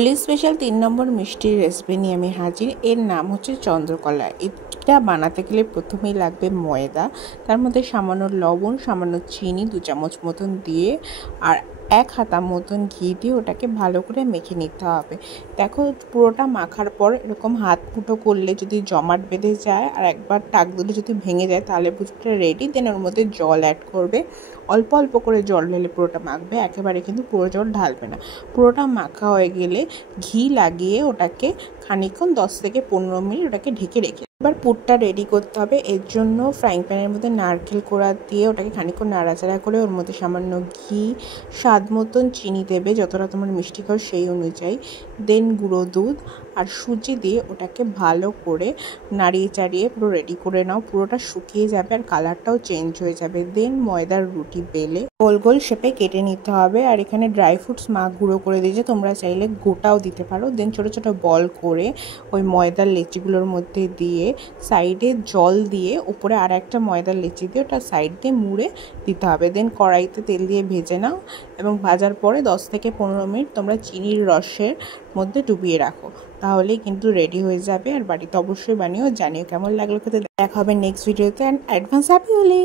Holi special 3 নম্বর মিষ্টির recipe নিয়ে আমি হাজির। এর নাম হচ্ছে চন্দ্রকলা। এটা বানাতে গেলে প্রথমেই লাগবে ময়দা, তার মধ্যে সামান্য লবণ, সামান্য চিনি 2 চামচ মতন দিয়ে আর 1 হাতা মতন ঘি দিয়ে ওটাকে ভালো করে মেখে নিতে হবে। দেখো পুরোটা মাখার পর এরকম হাত মুঠো করলে যদি জমাট বেঁধে যায় আর একবার টাক দিলে যদি ভেঙে যায় তাহলে পুরোটা রেডি। দেন ওর মধ্যে জল অ্যাড করবে, অল্প অল্প করে জল ঢেলে পুরোটা মাখবে, একেবারে কিন্তু পুরো জল ঢালবে না। পুরোটা মাখা হয়ে গেলে ঘি লাগিয়ে ওটাকে খানিকক্ষণ 10 থেকে 15 মিনিট ওটাকে ঢেকে রেখে এবার পুরটা রেডি করতে হবে। এর জন্য ফ্রাইং প্যানের মধ্যে নারকেল কোড়া দিয়ে ওটাকে খানিকক্ষণ নাড়াচাড়া করে ওর মধ্যে সামান্য ঘি, স্বাদ মতন চিনি দেবে যতটা তোমার মিষ্টি খাও সেই অনুযায়ী, দেন গুঁড়ো দুধ আর সুজি দিয়ে ওটাকে ভালো করে নাড়িয়ে চাড়িয়ে পুরো রেডি করে নাও। পুরোটা শুকিয়ে যাবে আর কালারটাও চেঞ্জ হয়ে যাবে। দেন ময়দার রুটি বেলে গোল গোল শেপে কেটে নিতে হবে। আর এখানে ড্রাই ফ্রুটস মা গুঁড়ো করে দিয়েছে, তোমরা চাইলে গোটাও দিতে পারো। দেন ছোটো ছোটো বল করে ওই ময়দার লেচিগুলোর মধ্যে দিয়ে সাইডে জল দিয়ে উপরে আর একটা ময়দার লেচি দিয়ে ওটা সাইড দিয়ে মুড়ে দিতে হবে। দেন কড়াইতে তেল দিয়ে ভেজে নাও এবং ভাজার পরে 10 থেকে 15 মিনিট তোমরা চিনির রসের মধ্যে ডুবিয়ে রাখো, তাহলেই কিন্তু রেডি হয়ে যাবে। আর বাড়িতে অবশ্যই বানিও, জানিও কেমন লাগলো খেতে। দেখা হবে নেক্সট ভিডিওতে। And advance happy Holi.